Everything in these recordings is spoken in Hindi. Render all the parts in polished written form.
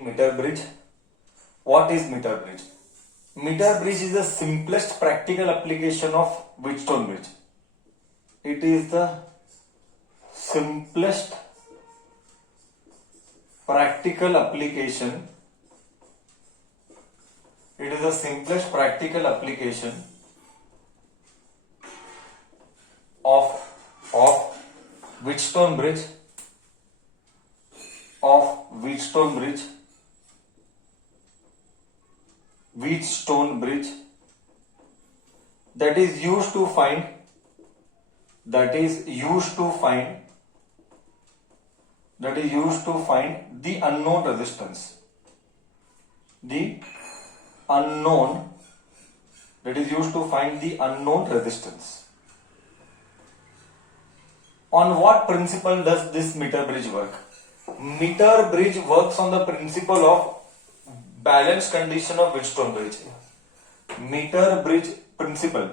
Meter bridge. What is meter bridge? Meter bridge is the simplest practical application of Wheatstone bridge. It is the simplest practical application. It is the simplest practical application of Wheatstone bridge. Wheatstone bridge that is used to find the unknown resistance. On what principle does this meter bridge work? Meter bridge works on the principle of balance condition of Wheatstone bridge. Meter bridge principle.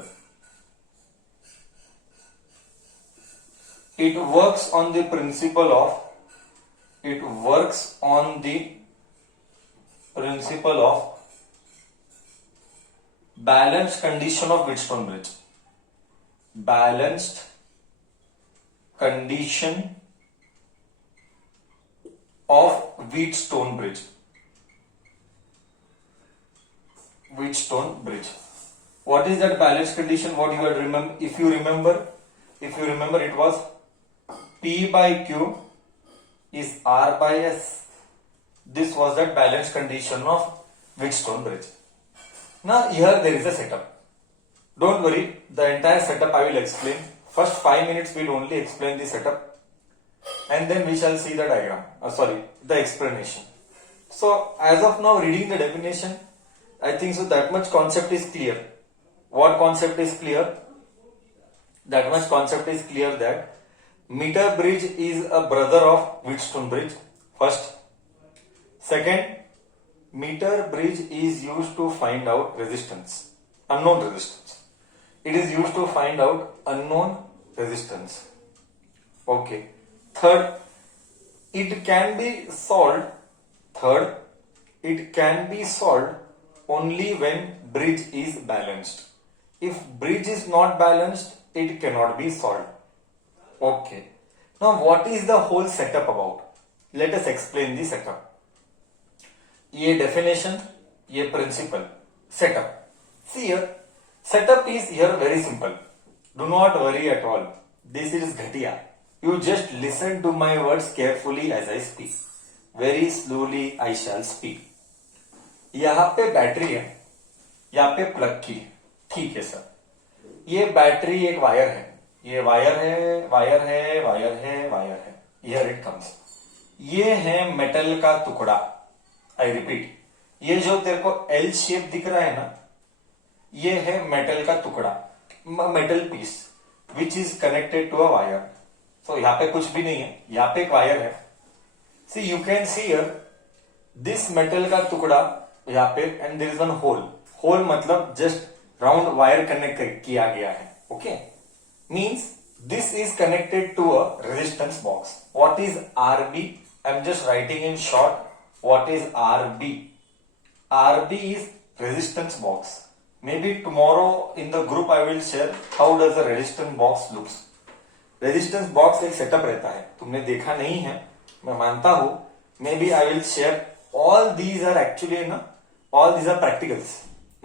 It works on the principle of balanced condition of Wheatstone bridge. Balanced condition of Wheatstone bridge. What is that balanced condition? What you had remember? If you remember, it was P by Q is R by S. This was that balanced condition of Wheatstone bridge. Now here there is a setup. Don't worry, the entire setup I will explain. First 5 minutes we will only explain the setup, and then we shall see the diagram. The explanation. So as of now, reading the definition, I think so that much concept is clear. What concept is clear? That much concept is clear that meter bridge is a brother of Wheatstone bridge. First. Second, meter bridge is used to find out unknown resistance. It is used to find out unknown resistance. Okay. Third, it can be solved only when bridge is balanced. If bridge is not balanced, it cannot be solved. Okay. Now what is the whole setup about? Let us explain the setup. ये definition, ये principle, setup. See here, setup is here very simple. Do not worry at all. This is घटिया. You just listen to my words carefully as I speak. Very slowly I shall speak. यहाँ पे बैटरी है, यहाँ पे प्लग की है. ठीक है सर. ये बैटरी एक वायर है. ये वायर है. Here it comes. ये है मेटल का टुकड़ा. आई रिपीट, ये जो तेरे को एल शेप दिख रहा है ना, ये है मेटल का टुकड़ा, metal piece which is connected to a wire. तो यहाँ पे कुछ भी नहीं है, यहाँ पे एक वायर है. See you can see here this metal का टुकड़ा यहाँ पे, and there is one hole मतलब जस्ट राउंड वायर कनेक्ट किया गया है. Okay, means this is connected to a resistance box. What is RB? I am just writing in short. What is RB? RB is resistance box. Maybe tomorrow in the group I will share how does the resistance box looks. Resistance box एक setup रहता है, तुमने देखा नहीं है, मैं मानता हूं. Maybe I will share. All these are actually all these are practicals.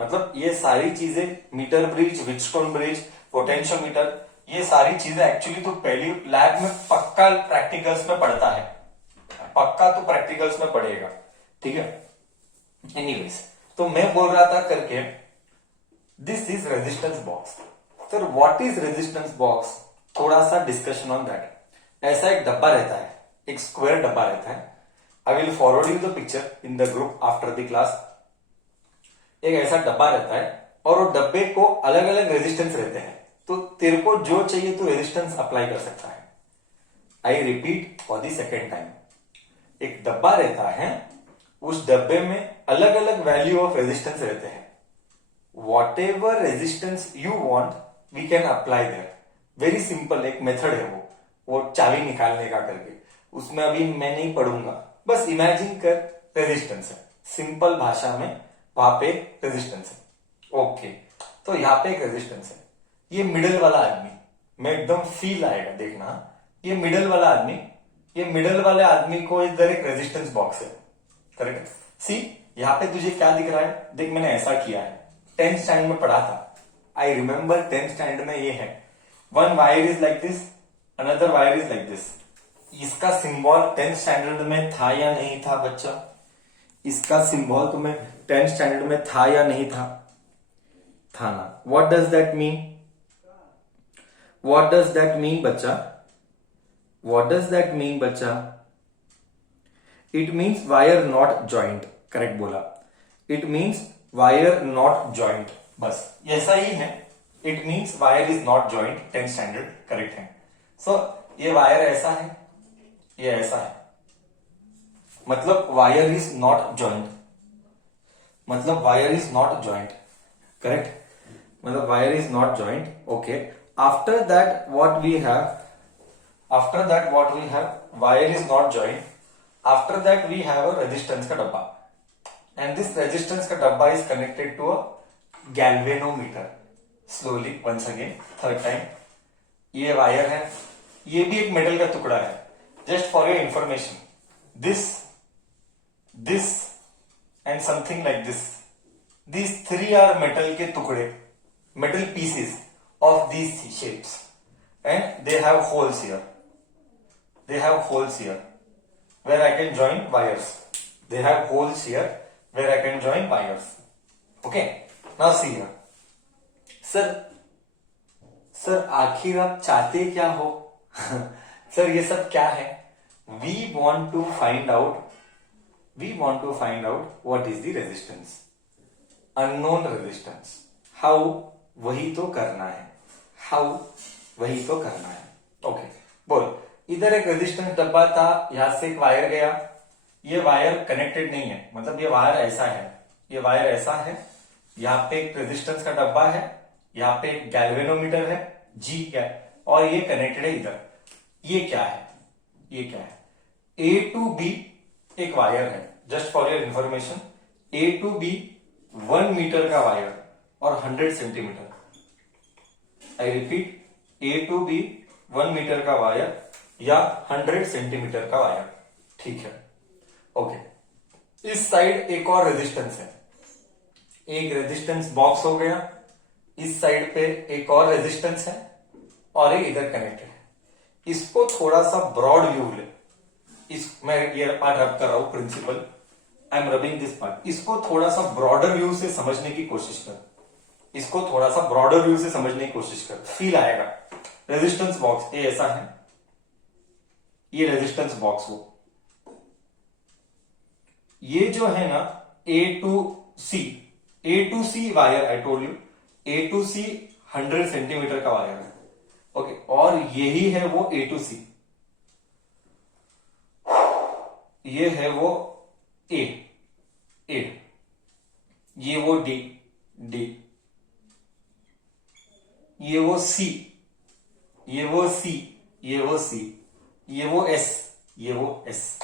मतलब ये सारी चीजें metre bridge, Wheatstone bridge, potentiometer, ये सारी चीजें एक्चुअली तो पहली लैब में पक्का प्रैक्टिकल्स में पढ़ता है. पक्का तो प्रैक्टिकल्स में पढ़ेगा. ठीक है. एनीवेज, तो मैं बोल रहा था करके this is resistance box. Sir what is resistance box? थोड़ा सा डिस्कशन ऑन दैट. ऐसा एक डब्बा रहता है, एक स्क्वायर डब्बा रहता है. I will forward you the picture in the group after the class. एक ऐसा डब्बा रहता है और वो डब्बे को अलग अलग रेजिस्टेंस रहते हैं. तो तेरे को जो चाहिए तो रेजिस्टेंस अप्लाई कर सकता है. I repeat for the second time. एक डब्बा रहता है, उस डब्बे में अलग अलग वैल्यू ऑफ रेजिस्टेंस रहते हैं. Whatever resistance you want we can apply there. Very simple एक मेथड है वो चाबी निकालने का करके. उसमें अभी मैं नहीं पढ़ूंगा, बस इमेजिन कर रेजिस्टेंस है, सिंपल भाषा में वहां पे रेजिस्टेंस है। ओके, तो यहाँ पे एक रेजिस्टेंस है। ये मिडल वाला आदमी, मैं एकदम फील आएगा देखना, ये मिडल वाला आदमी, ये मिडल वाले आदमी को इधर एक रेजिस्टेंस बॉक्स है, करेक्ट। सी यहाँ पे तुझे क्या दिख रहा है, देख मैंने ऐसा किया है, 10th स्टैंडर्ड में पढ़ा था, आई रिमेम्बर 10th स्टैंडर्ड में ये है, one wire is like this, another wire is like this. इसका सिंबल 10th स्टैंडर्ड में था या नहीं था बच्चा? इसका सिंबल तुम्हें 10th स्टैंडर्ड में था या नहीं था? था ना। What does that mean? What does that mean बच्चा? व्हाट डज दैट मीन बच्चा? It means wire not joint, correct बोला। It means wire not joint, बस ऐसा ही है। It means wire is not joint, 10th standard correct है। सो ये वायर ऐसा है, ये ऐसा है, मतलब वायर इज नॉट जॉइंट, मतलब wire is not joint, correct, मतलब wire is not joint. Okay, after that what we have, after that what we have, wire is not joint, after that we have a resistance का डब्बा, एंड दिस रेजिस्टेंस का डब्बा is connected to a galvanometer. Slowly once again, third time, ये वायर है, ये भी एक मेटल का टुकड़ा है, just for your information. This this and something like this, these three are metal के टुकड़े, metal pieces of these shapes, and they have holes here, they have holes here where I can join wires, they have holes here where I can join wires. Okay, now see here. Sir आखिर आप चाहते क्या हो? सर ये सब क्या है? We want to find out what is the resistance, unknown resistance. How, वही तो करना है, how, वही तो करना है। ओके, बोल। इधर एक रेजिस्टेंस डब्बा था, यहां से एक वायर गया, ये वायर कनेक्टेड नहीं है, मतलब ये वायर ऐसा है, ये वायर ऐसा है, यहाँ पे एक रेजिस्टेंस का डब्बा है, यहाँ पे एक गैल्वेनोमीटर है, जी क्या है, और ये कनेक्टेड है इधर। ये क्या है? ये क्या है? ए टू बी एक वायर है, just for your information, A to B 1 metre का वायर और 100 centimetre. I repeat, A to B 1 metre का वायर या 100 सेंटीमीटर का वायर, ठीक है। ओके, इस साइड एक और रेजिस्टेंस है, एक रेजिस्टेंस बॉक्स हो गया, इस साइड पे एक और रेजिस्टेंस है और एक इधर कनेक्टेड है। इसको थोड़ा सा ब्रॉड व्यू ले, मैं ये पार्ट रब कर रहा हूं, principal I am rubbing this part, इसको थोड़ा सा ब्रॉडर व्यू से समझने की कोशिश कर, इसको थोड़ा सा ब्रॉडर व्यू से समझने की कोशिश कर, फील आएगा। रेजिस्टेंस बॉक्स ये ऐसा है, ये रेजिस्टेंस बॉक्स हो, ये जो है ना A to C wire, I told you A to C 100 centimetre का वायर है। ओके, और यही है वो ए टू सी, ये है वो ए, ये वो डी, ये वो सी, ये वो सी, ये वो सी, ये वो एस, ये वो एस।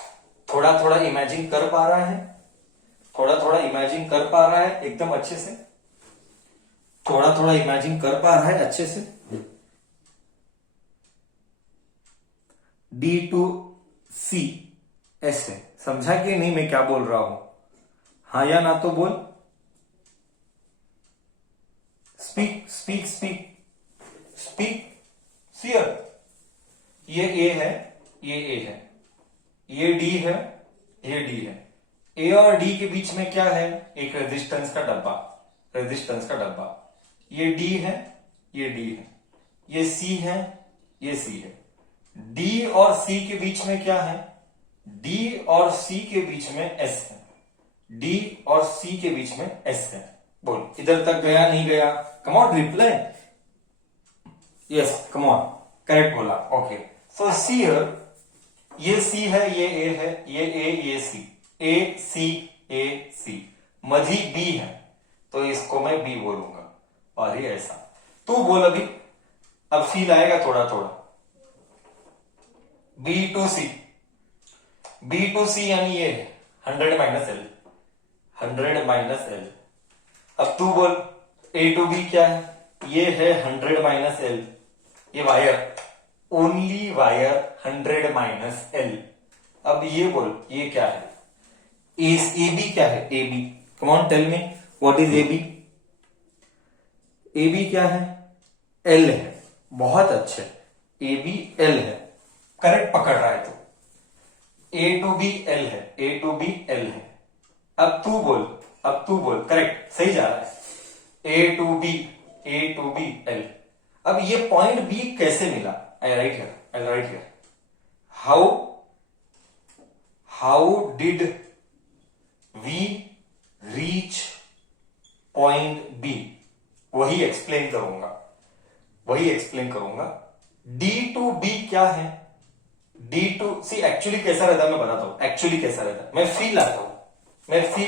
थोड़ा थोड़ा इमेजिन कर पा रहा है? थोड़ा थोड़ा इमेजिन कर पा रहा है एकदम अच्छे से? थोड़ा थोड़ा इमेजिन कर पा रहा है अच्छे से? डी टू सी एस है, समझा कि नहीं मैं क्या बोल रहा हूं? हाँ या ना तो बोल। Speak speak speak speak. सियर, ये ए है, ये ए है, ये डी है, ये डी है। ए और डी के बीच में क्या है? एक रेजिस्टेंस का डब्बा, रेजिस्टेंस का डब्बा। ये डी है, ये डी है, ये सी है, ये सी है। डी और सी के बीच में क्या है? डी और सी के बीच में एस है, डी और सी के बीच में एस है। बोल, इधर तक गया नहीं गया? Come on, reply. Yes, come on, correct बोला। ओके, सो सी हियर, ये सी है, ये ए है, ये ए, ये सी, ए सी, ए सी, मधी बी है, तो इसको मैं बी बोलूंगा, और ये ऐसा। तू बोल अभी, अब फील आएगा थोड़ा थोड़ा। B to C, B to C यानी ये 100 - 100 - अब तू बोल ए टू बी क्या है, ये है 100 - ये वायर, ओनली वायर 100 - अब ये बोल ये क्या है, ए बी क्या है, A B, come on tell me what is A B, A B क्या है, एल है, बहुत अच्छे, ए बी एल है, करेक्ट पकड़ रहा है तो, ए टू बी एल है, ए टू बी एल है। अब तू बोल, करेक्ट सही जा रहा है, ए टू बी एल। अब ये पॉइंट बी कैसे मिला, I write here, how did we reach point B, वही एक्सप्लेन करूंगा। डी टू बी क्या है, डी टू सी एक्चुअली कैसा रहता है मैं बताता हूं, एक्चुअली कैसा रहता है, मैं फील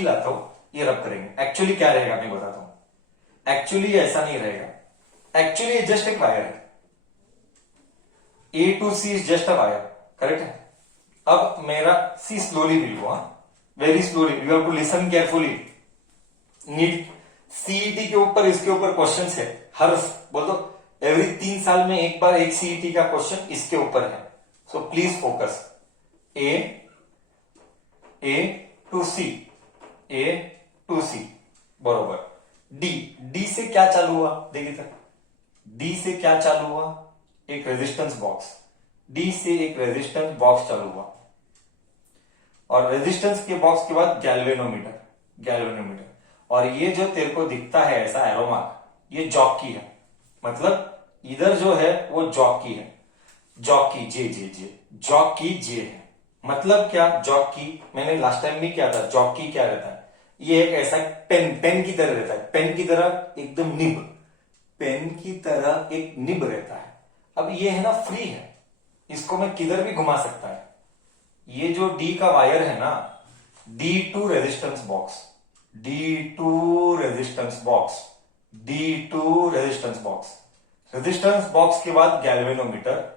आता हूं, ये रब करेंगे, एक्चुअली क्या रहेगा मैं बताता हूं। एक्चुअली ऐसा नहीं रहेगा, एक्चुअली जस्ट एक वायर है, A to C is just a wire, correct है। अब मेरा see slowly will go, very slowly, you have to listen carefully. NEET CET के ऊपर, इसके ऊपर क्वेश्चन है, हर बोल दो एवरी 3 साल में एक बार एक सीईटी का क्वेश्चन इसके ऊपर है, so please focus. A to C बरोबर। डी से क्या चालू हुआ, देखिए सर, डी से क्या चालू हुआ, एक रेजिस्टेंस बॉक्स, डी से एक रेजिस्टेंस बॉक्स चालू हुआ, और रेजिस्टेंस के बॉक्स के बाद गैल्वेनोमीटर, और ये जो तेरे को दिखता है ऐसा एरो मार्क, ये जॉकी है, मतलब इधर जो है वो जॉकी है, जॉकी जे है। मतलब क्या, जॉकी मैंने लास्ट टाइम भी किया था, जॉकी क्या रहता है, ये एक ऐसा पेन की तरह रहता है, पेन की तरह एकदम निब, पेन की तरह एक निब रहता है। अब ये है ना फ्री है, इसको मैं किधर भी घुमा सकता है। ये जो डी का वायर है ना, D to resistance box, resistance box के बाद गैल्वेनोमीटर,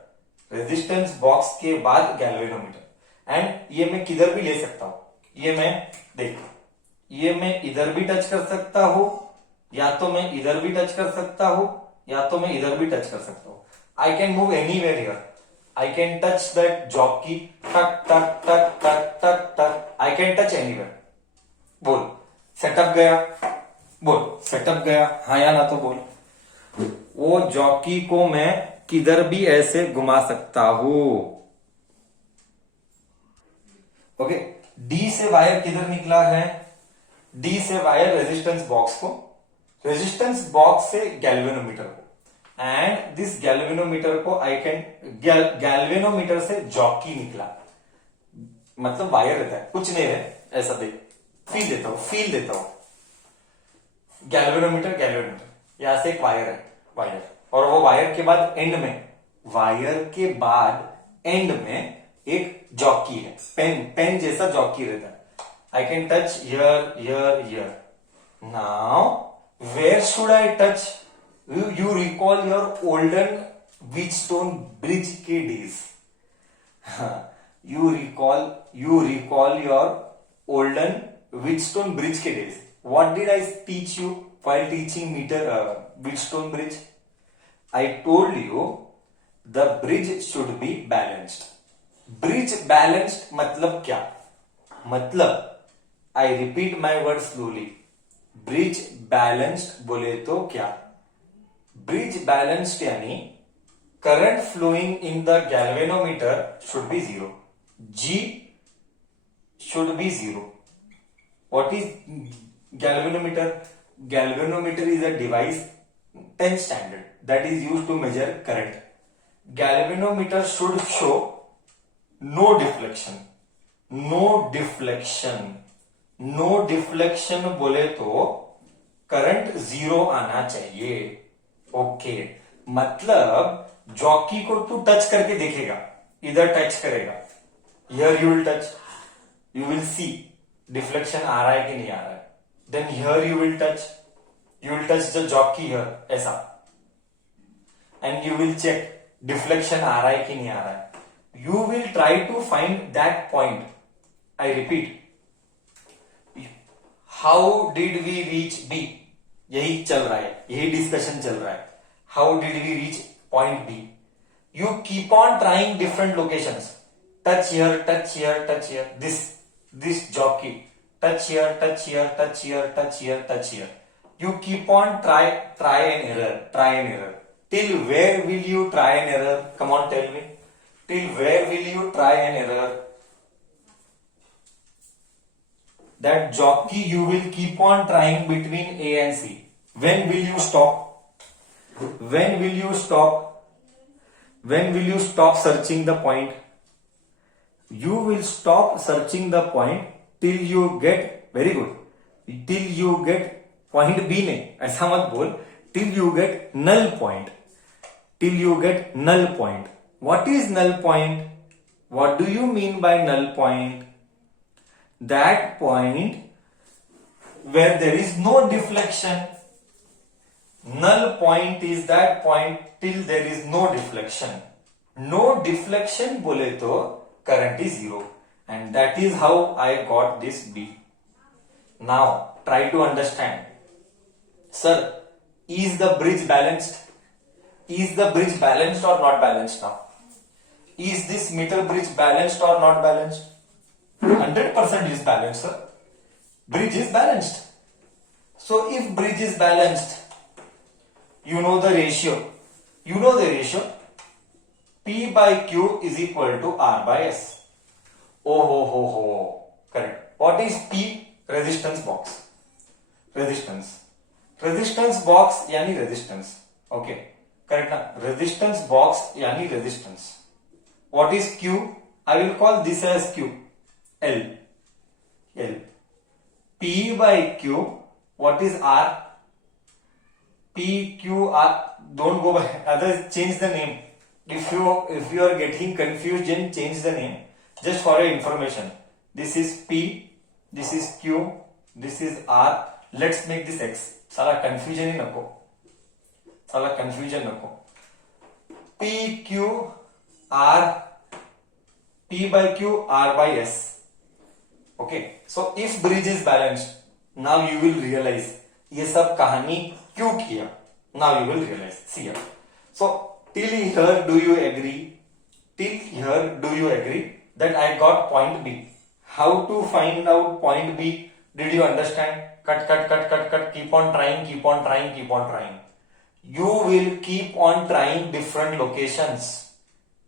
एंड ये मैं किधर भी ले सकता हूं। ये मैं देख, ये मैं इधर भी टच कर सकता हूं, या तो मैं इधर भी टच कर सकता हूं, या तो मैं इधर भी टच कर सकता हूं। I can move anywhere here, I can touch that jockey, टक टक टक टक टक टक, आई कैन टच एनीवेयर। बोल सेटअप गया, हाँ या ना तो बोल। वो जॉकी को मैं किधर भी ऐसे घुमा सकता हूं। ओके, डी से वायर किधर निकला है, डी से वायर रेजिस्टेंस बॉक्स से गैल्वेनोमीटर को, एंड दिस गैल्वेनोमीटर को आई कैन गैल्वेनोमीटर से जॉकी निकला, मतलब वायर रहता है, कुछ नहीं है, ऐसा देख, फील देता हूं। गैल्वेनोमीटर यहां से एक वायर है, और वो वायर के बाद एंड में एक जॉकी है, पेन जैसा जॉकी रहता है। I can touch here. Now where should I touch, you recall your olden Wheatstone bridge के days, you recall your olden Wheatstone bridge के days. What did I teach you while teaching Wheatstone bridge? I told you the bridge should be balanced. Bridge balanced मतलब क्या, मतलब I repeat my word slowly. Bridge balanced बोले तो क्या, bridge balanced यानी current flowing in the galvanometer should be 0. G should be 0. What is galvanometer? Galvanometer is a device 10 standard that is used to measure current. Galvanometer should show no deflection. बोले तो करंट 0 आना चाहिए। ओके, मतलब जॉकी को तू टच करके देखेगा, इधर टच करेगा, here you will touch, you will see deflection आ रहा है कि नहीं आ रहा है, then here you will touch the jockey here ऐसा, and you will check deflection आ रहा है कि नहीं आ रहा है। You will try to find that point, I repeat, how did we reach B, यही चल रहा है, यही डिस्कशन चल रहा है. How did we reach point B. You keep on trying different locations. Touch here, touch here, touch here. This jockey. Touch here, touch here, touch here, touch here, touch here. You keep on try and error. Till where will you try and error? Come on, tell me. Till where will you try and error? That jockey you will keep on trying between A and C. When will you stop? When will you stop? When will you stop searching the point? You will stop searching the point till you get, very good, till you get point B नहीं, ऐसा मत बोल. Till you get null point. Till you get null point. What is null point? What do you mean by null point? That point where there is no deflection. Null point is that point till there is no deflection. No deflection बोले तो current is zero, and that is how I got this B. Now try to understand. Sir, is the bridge balanced? Is the bridge balanced or not balanced now? Is this meter bridge balanced or not balanced? 100% is balanced, sir. Bridge is balanced. So if bridge is balanced, you know the ratio. You know the ratio. P by Q is equal to R by S. Oh ho. Correct. What is P? Resistance box. Resistance. Resistance box यानी रेजिस्टेंस. ओके, करेक्ट ना. रेजिस्टेंस बॉक्स यानी resistance. What is Q? I will call this as Q. L. P by Q. What is R? P Q R. Don't go by other, change the name. if you are getting confused, then change the name just for your information. This is P, this is Q, this is R. Let's make this X. साला कंफ्यूजन ही नको, साला कंफ्यूजन नको. P Q R, P by Q, R by S. Okay, so if bridge is balanced, now you will realize ये सब कहानी क्यों किया. Now you will realize. See here. So till here do you agree? Till here do you agree that I got point B? How to find out point B? Did you understand? Cut. Keep on trying. You will keep on trying different locations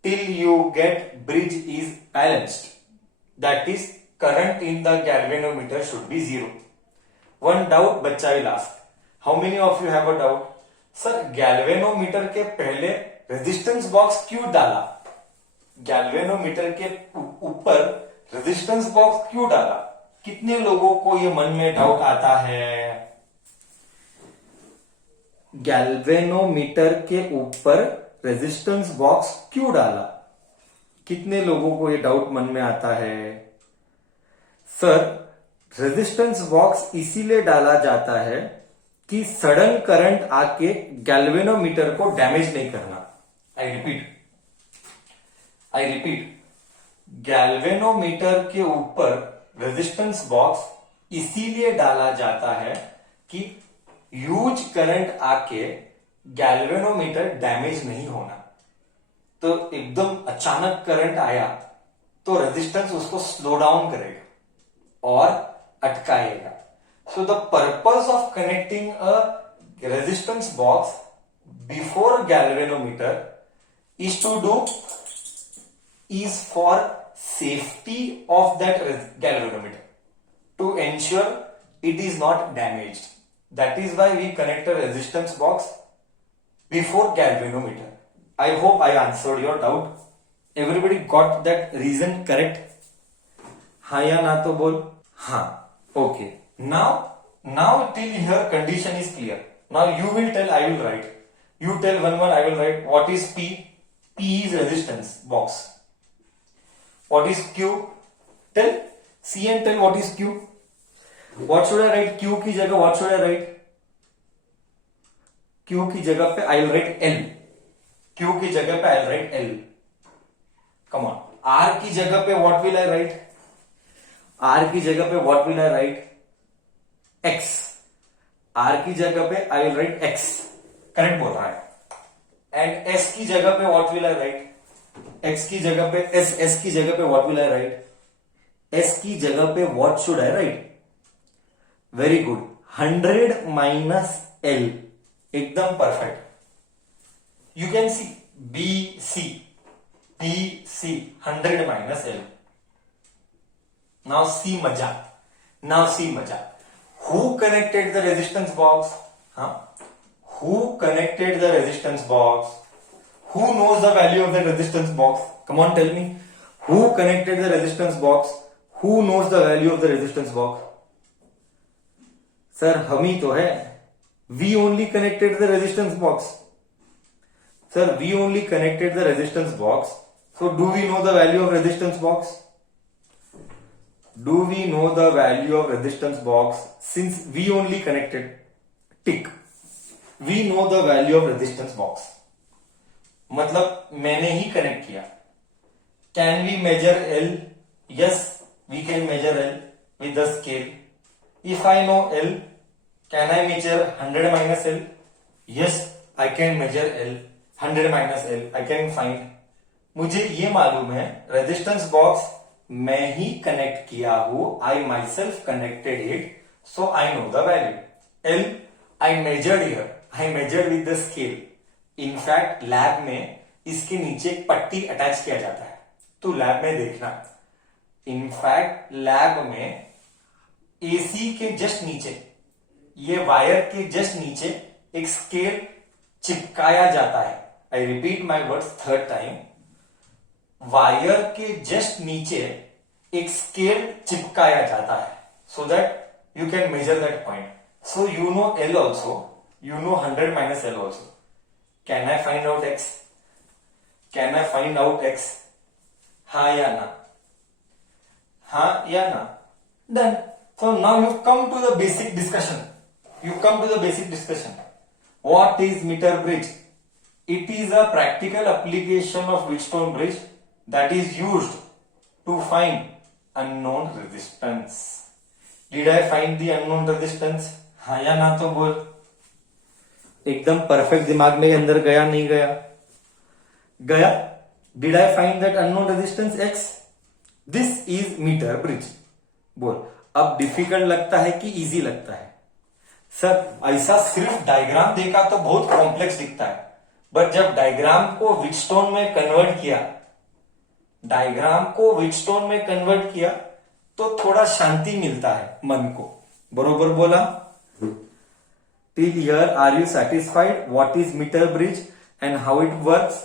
till you get bridge is balanced. That is, current in the galvanometer should be zero. One doubt बच्चा will ask. How many of you have a doubt? Sir, galvanometer के पहले resistance box क्यों डाला? galvanometer के ऊपर resistance box क्यों डाला? कितने लोगों को ये मन में डाउट आता है? गैल्वेनोमीटर के ऊपर रेजिस्टेंस बॉक्स क्यों डाला? कितने लोगों को ये डाउट मन में आता है? सर, रेजिस्टेंस बॉक्स इसीलिए डाला जाता है कि सडन करंट आके गैल्वेनोमीटर को डैमेज नहीं करना. आई रिपीट, गैल्वेनोमीटर के ऊपर रेजिस्टेंस बॉक्स इसीलिए डाला जाता है कि ह्यूज करंट आके गैल्वेनोमीटर डैमेज नहीं होना. तो एकदम अचानक करंट आया तो रेजिस्टेंस उसको स्लो डाउन करेगा और अटकाएगा. So the purpose of connecting a resistance box before galvanometer is for safety of that galvanometer, to ensure it is not damaged. That is why we connect a resistance box before galvanometer. I hope I answered your doubt. Everybody got that reason correct? हाँ या ना तो बोल. हाँ. Okay. Now till here condition is clear. Now you will tell, I will write. You tell one, I will write. What is P? P is resistance box. What is Q? Tell. C and tell what is Q. What should I write? Q की जगह what should I write? Q की जगह पे I will write L. Q की जगह पे I will write L. Come on. R की जगह पे what will I write? R की जगह पे what will I write? X, R की जगह पे I will write X, correct बोल रहा है। एंड एस की जगह पे what will I write, X की जगह पे एस की जगह पे what will I write, S की जगह पे what should I write, very good, 100 minus L, एकदम perfect. You can see B C 100 minus L. Now see मजा, नाउ सी मजा, who connected the resistance box? Huh? Who connected the resistance box? Who knows the value of the resistance box? Come on, tell me. Who connected the resistance box? Who knows the value of the resistance box? Sir, हम ही तो है. We only connected the resistance box. Sir, we only connected the resistance box. So, do we know the value of resistance box? Do we know the value of resistance box since we only connected? Tick. We know the value of resistance box. मतलब मैंने ही कनेक्ट किया. Can we measure L? Yes, we can measure L with the scale. If I know L, can I measure 100 minus L? Yes, I can measure L. 100 minus L. I can find. मुझे ये मालूम है रेजिस्टेंस बॉक्स मैं ही कनेक्ट किया हूं, I myself connected it, so I know the value. L I measured here, I measured with the scale. In fact lab में इसके नीचे एक पट्टी अटैच किया जाता है, तो लैब में देखना। इनफैक्ट लैब में एसी के जस्ट नीचे, ये वायर के जस्ट नीचे एक स्केल चिपकाया जाता है। I repeat my words third time, wire के जस्ट नीचे एक स्केल चिपकाया जाता है, so that you can measure that point. So you know L also, you know 100 minus L also. Can I find out X? Can I find out X? हाँ या ना? हाँ या ना? Done. So now you come to the basic discussion, you come to the basic discussion. What is meter bridge? It is a practical application of Wheatstone bridge that is used to find unknown resistance. Did I find the unknown resistance? हाँ या ना तो बोल। एकदम परफेक्ट दिमाग में अंदर गया नहीं गया? गया। Did I find that unknown resistance X? This is meter bridge. बोल। अब डिफिकल्ट लगता है कि इजी लगता है? सर ऐसा सिर्फ डायग्राम देखा तो बहुत कॉम्प्लेक्स दिखता है, बट जब डायग्राम को व्हीटस्टोन में कन्वर्ट किया, डायग्राम को व्हीटस्टोन में कन्वर्ट किया तो थोड़ा शांति मिलता है मन को। बरोबर बोला? Till here are you satisfied? What is metre bridge and how it works?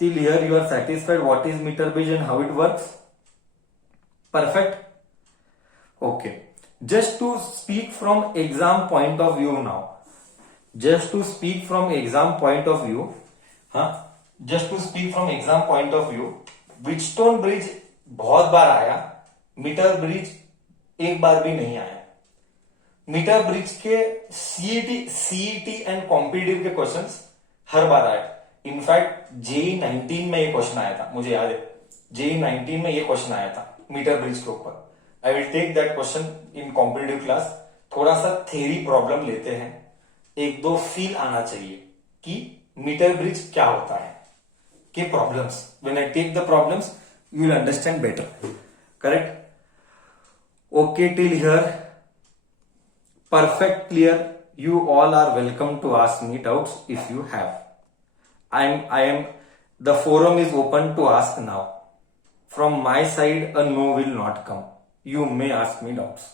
Till here you are satisfied what is metre bridge and how it works? Perfect, okay. Just to speak from exam point of view now. Just to speak from exam point of view. Just to speak from exam point of view. Wheatstone bridge बहुत बार आया, मीटर ब्रिज एक बार भी नहीं आया। मीटर ब्रिज के सीईटी एंड कॉम्पिटिटिव के क्वेश्चंस हर बार आए। इनफैक्ट जेई 19 में ये क्वेश्चन आया था, मुझे याद है। जेई 19 में ये क्वेश्चन आया था मीटर ब्रिज के ऊपर। I will take that question in competitive class. थोड़ा सा थ्योरी प्रॉब्लम लेते हैं, एक दो फील आना चाहिए कि मीटर ब्रिज क्या होता है, के problems. When I take the problems, you will understand better. Correct? Okay, till here, perfect, clear. You all are welcome to ask me doubts if you have. The forum is open to ask now. From my side, a no will not come. You may ask me doubts.